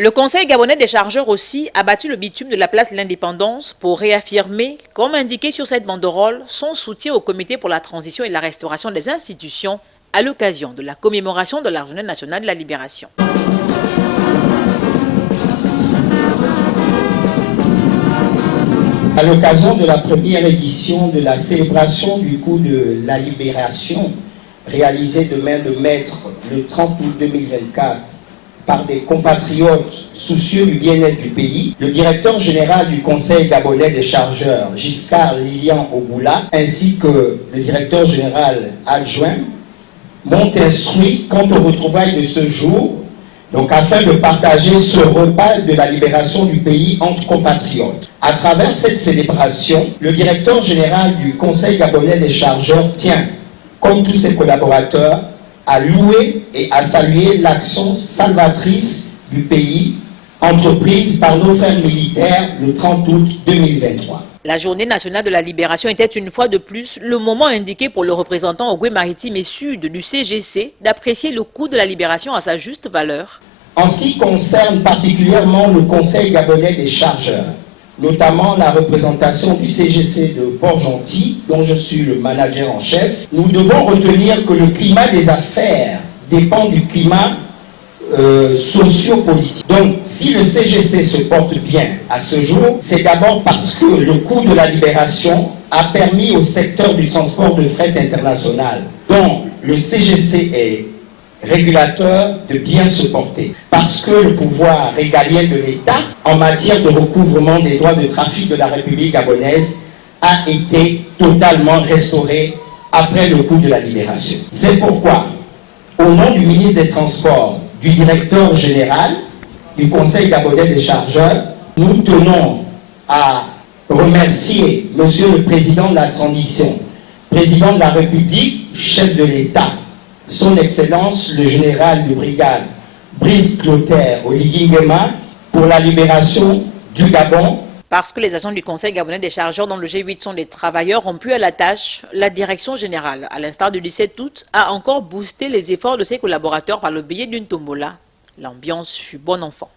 Le Conseil gabonais des chargeurs aussi a battu le bitume de la place de l'Indépendance pour réaffirmer, comme indiqué sur cette banderole, son soutien au Comité pour la transition et la restauration des institutions à l'occasion de la commémoration de la Journée nationale de la libération. À l'occasion de la première édition de la célébration du coup de la libération réalisée de main de maître le 30 août 2024 par des compatriotes soucieux du bien-être du pays, le directeur général du Conseil gabonais des chargeurs, Giscard Lilian Oboula, ainsi que le directeur général adjoint, m'ont instruit quant aux retrouvailles de ce jour, donc afin de partager ce repas de la libération du pays entre compatriotes. À travers cette célébration, le directeur général du Conseil gabonais des chargeurs tient, comme tous ses collaborateurs, à louer et à saluer l'action salvatrice du pays entreprise par nos frères militaires le 30 août 2023. La journée nationale de la libération était une fois de plus le moment indiqué pour le représentant au Gué maritime et sud du CGC d'apprécier le coût de la libération à sa juste valeur. En ce qui concerne particulièrement le Conseil gabonais des chargeurs, notamment la représentation du CGC de Port-Gentil, dont je suis le manager en chef, nous devons retenir que le climat des affaires dépend du climat sociopolitique. Donc, si le CGC se porte bien à ce jour, c'est d'abord parce que le coût de la libération a permis au secteur du transport de fret international, dont le CGC est régulateur, de bien se porter. Parce que le pouvoir régalien de l'État en matière de recouvrement des droits de trafic de la République gabonaise a été totalement restauré après le coup de la libération. C'est pourquoi, au nom du ministre des Transports, du directeur général du Conseil gabonais des chargeurs, nous tenons à remercier Monsieur le Président de la Transition, Président de la République, chef de l'État, Son Excellence le général de brigade Brice Clotaire Oligui-Nguema pour la libération du Gabon. Parce que les agents du Conseil gabonais des chargeurs dans le G8 sont des travailleurs rompus à la tâche, la direction générale, à l'instar du 17 août, a encore boosté les efforts de ses collaborateurs par le biais d'une tombola. L'ambiance fut bon enfant.